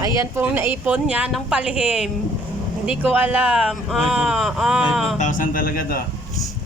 Ayan pong naipon niya ng palihim. Hindi ko alam. 5,000 talaga to.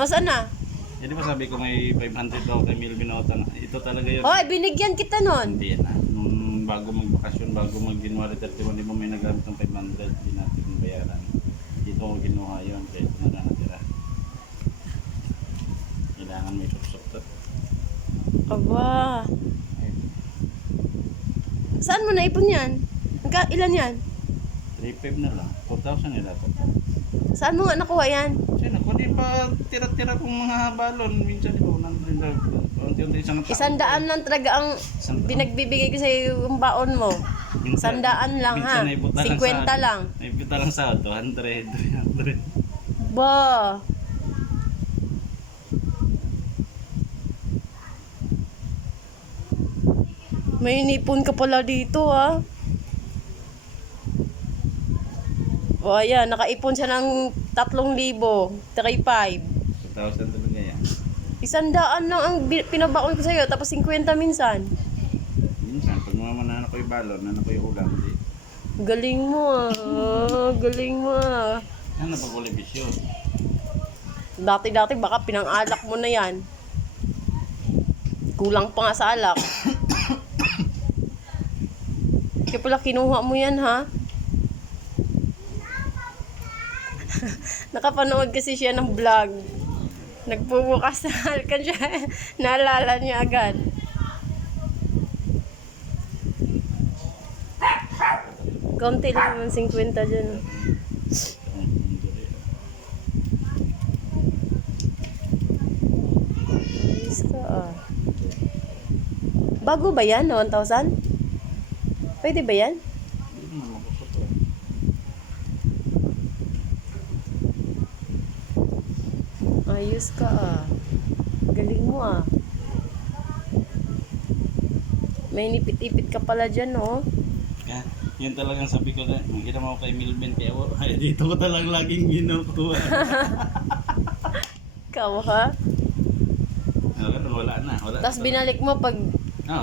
O, saan na? Di ba sabi ko may 500 daw kay Milvin Otang? Ito talaga yun. Hoy, binigyan kita nun. Hindi na. Nung bago magbakasyon, bago mag January 31, di ba may nagamit ng 500, di natin bayaran. Dito ko kinuha yun, kaya ito na natira. Kailangan may susok to. Aba. Saan mo naipon yan? Ilan yan? 3,500 na lang. 4,000 nila dapat. Saan mo nga nakuha yan? Sino? Kung di ba tira-tira kong mga balon, minsan di ba, unti-unti isang tao. 100 lang talaga ang binagbibigay ko sa yung baon mo. 100 lang ha. 50 lang. Naibuta lang sa 200, 300. Ba. May nipon ka pala dito ha. O ayan, nakaipon siya ng 3,000, 3,500. 2,000 talaga yan. 100 lang ang pinabaon ko sa'yo, tapos 50 minsan. Minsan, pag mamanahan ako yung balon, nanan ko yung ulam, di. Galing mo ah. Galing mo ah. Yan na pag-uli bisyo. Dati-dati baka pinang-alak mo na yan. Kulang pa nga sa alak. Kaya pala kinuha mo yan ha. Nakapanood kasi siya ng vlog. Nagbubukas na halkan siya. Naalala niya agad. Konti lang naman 50 dyan. Ayos ka ah. Bago ba yan? 1,000? Pwede ba yan? Hindi naman makusot ko. Ayos ka ah. Galing mo ah. May nipit-ipit ka pala dyan oh. Yan, yun talagang sabi ko na, makita mo ako kay Milvin, kaya ay, dito ko talagang laging ginukuha. Ikaw ha? Wala na. Tapos binalik mo pag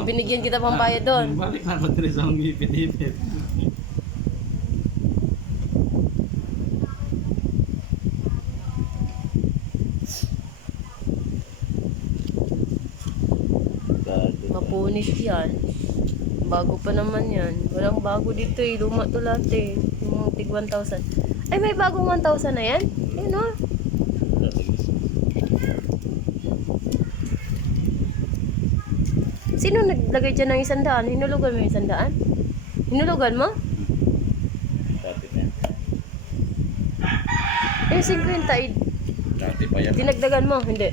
binigyan kita pang bayad doon. Balik na ako din sa akong ipit-ipit. Mapunit yan. Bago pa naman yan. Walang bago dito eh. Luma to lahat eh. Yung tig 1,000. Ay, may bagong 1,000 na yan? Ayun oh. Sino naglagay dyan ng 100? Hinulugan mo yung 100? Hinulugan mo? Eh, 50 eh. Dati pa yan. Dinagdagan mo? Hindi.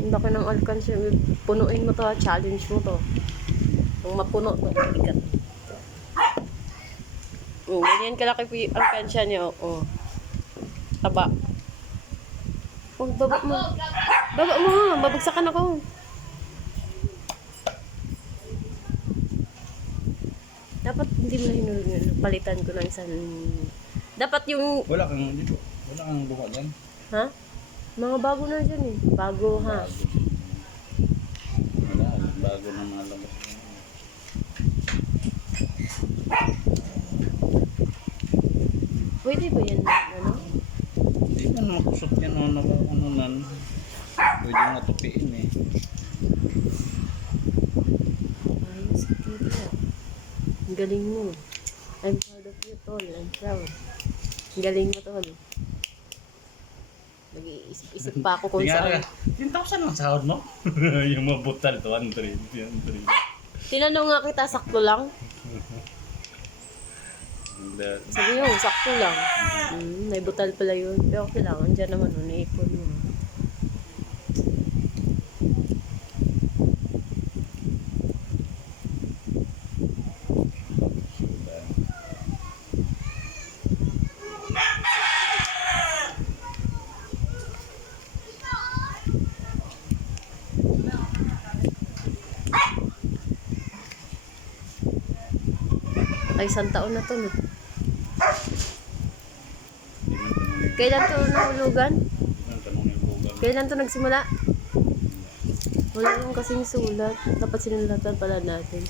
Ang laki ng alkansya. Punuin mo to ha. Challenge mo to. Kung mapuno to, bigat. Ganyan kalaki po yung alkansya niya. Oh. Taba. Oh, baba mo. Baba mo ha. Babagsakan ako. Dapat hindi mo na hinulungan. Palitan ko ng isang... Dapat yung... Wala kang buka dyan. Ha? Mga bago na dyan eh. Bago ha. Wala, bago na malabas. Pwede ba yan? Ano? Hindi man makusot yan, ano nan. Pwede nga tupiin eh. Ayos dito. Ang galing mo. I'm proud of you, tol. I'm proud. Ang galing mo, tol. Nag-iisip pa ako kung saan. 10,000 ang sahod mo? Yung mabutal, 200. Tinanong nga kita, sakto lang. Sabi nyo, sakto lang. Naibutal pala yun. Pero okay lang, andyan naman, naipon mo. Ay, 1 taon na to, no? Kailan to nahulugan? Kailan to nagsimula? Wala lang kasing sulat. Dapat sinulatan pala natin.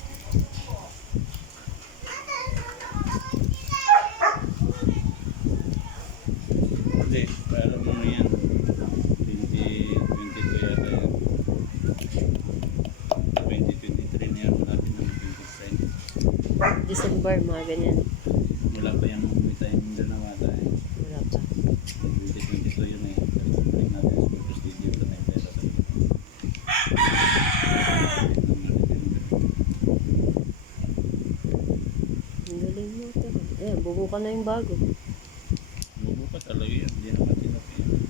Hindi, alam mo na yan. 2022 yata yan. 2023 na yan, natin ng 20 December, mga ganyan. Wala pa yung may tayo Mindanao ata eh. Wala pa. 2022 yun eh. Pero bring natin sa Sport Studio ito na yung pera sa Ang galing mo ito. Eh, bubuka na yung bago. Bubo pa talaga yun. Hindi naman tinapin yun.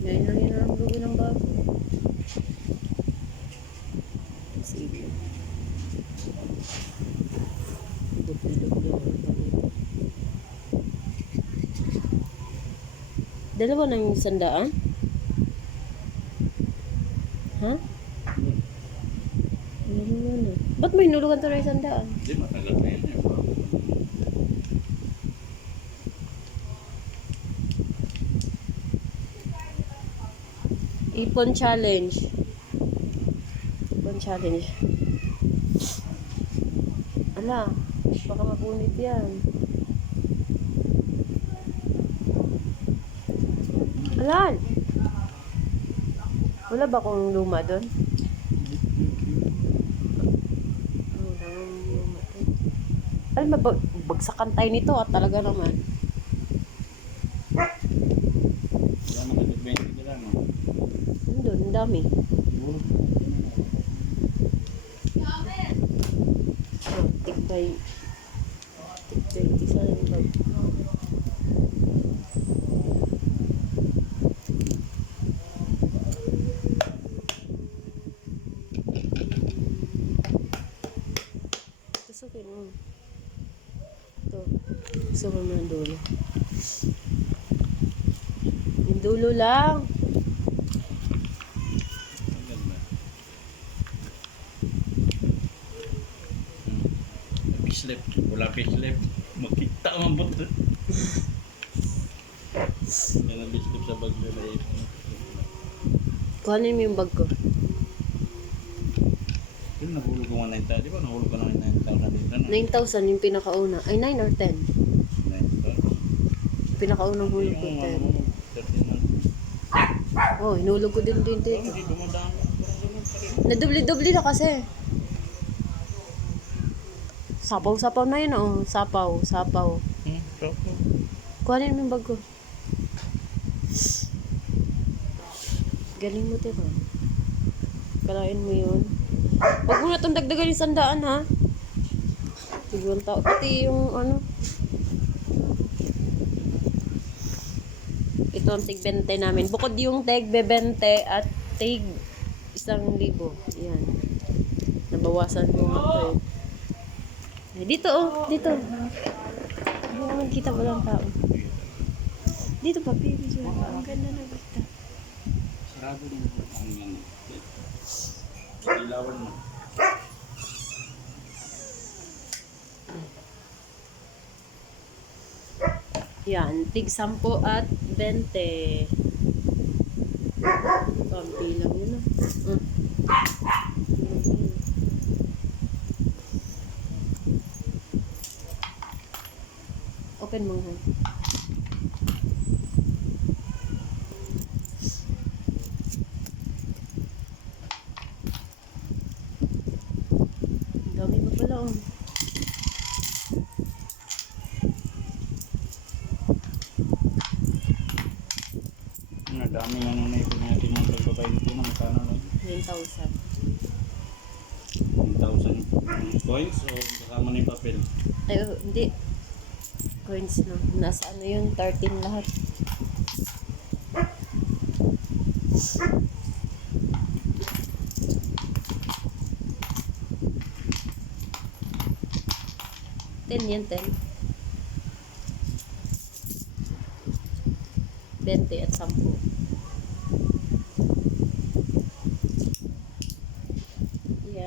Ngayon lang yun ang logo ng bago. Sige. Dalawa na yung 100? Ha? Dalawa na. Ba't may hinulugan to na 100? Hindi, matagal na yun eh. Ipon challenge. Ipon challenge. Ala, baka mapunit yan. Alan! Wala ba kung luma doon? Wala kang luma doon. Alam mo, bagsakan tayo nito at talaga naman. Wala nakapag-20 ka lang. Doon, ang dami. Oh, tigbay. Tigbay, isa yung bag. Tusukin mo. Ito. Tusukin mo ng dulo. Yung dulo lang. Maganda. Pislip. Wala pislip. Makita ang buto. Yan ang pislip sa bag na ipon. Kuhanin mo yung bag ko. Yung nahulog ko 9,000. Di ba nahulog ko ng 9,000 na dito? 9,000 yung pinakauna. Ay, 9 or 10. 9,000. Pinakaunang hulog ko, Yung 10. Oh, hinulog ko din dito. hindi dumadaan. Nadubli-dubli na kasi. Sapaw-sapaw na yun, oh. Sapaw, sapaw. Kuhanin mo yung bag ko. Galing mo, tira. Kalain mo yun. Huwag mo na itong dagdagan yung 100, ha? Sigurang tao. Pati yung, ano. Ito ang tig 20 namin. Bukod yung tig 20 at tig 1,000. Yan. Nabawasan ko nga ito eh. Dito, oh. Dito. Hindi naman kita walang tao. Dito pa, baby. Ang ganda na kita. Sarado din po ang yan. Ilawan mo. Yan, tig 10 at 20. Pampi lang yun ah. Open mo nga. Ang dami pa pala oh. Daming ano na ipon natin yung pagbabayad ito ng kano no? 9,000. 1,000 coins o kasama na yung papel? Ay, oh, hindi. Coins na. Nasa ano yun? 13 lahat. Ten yan, 10. 20 at 10.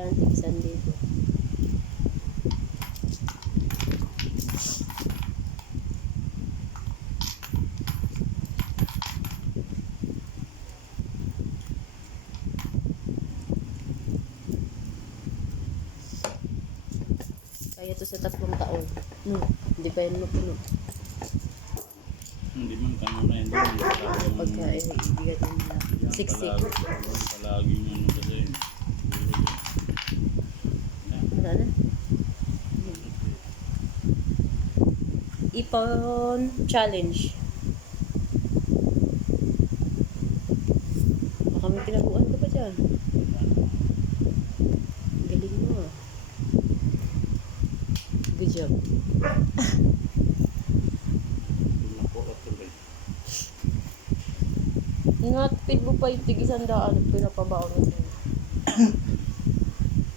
bayaran tig 1,000. Kaya to sa 3 taon. Hindi pa yan mapuno. Hindi man kanuna yun. Pagka ibigat yun na. Siksik. Palagi ano kasi. Wala na. Ipon challenge. Baka may tinaguan ka pa dyan. Galing mo ah. Good job. Natipid mo pa yung tig 100 at pinapabaon mo sa'yo.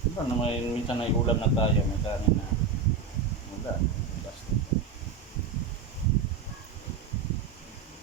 Diba na may minsan ay ulam na tayo, may kanin na. Wala.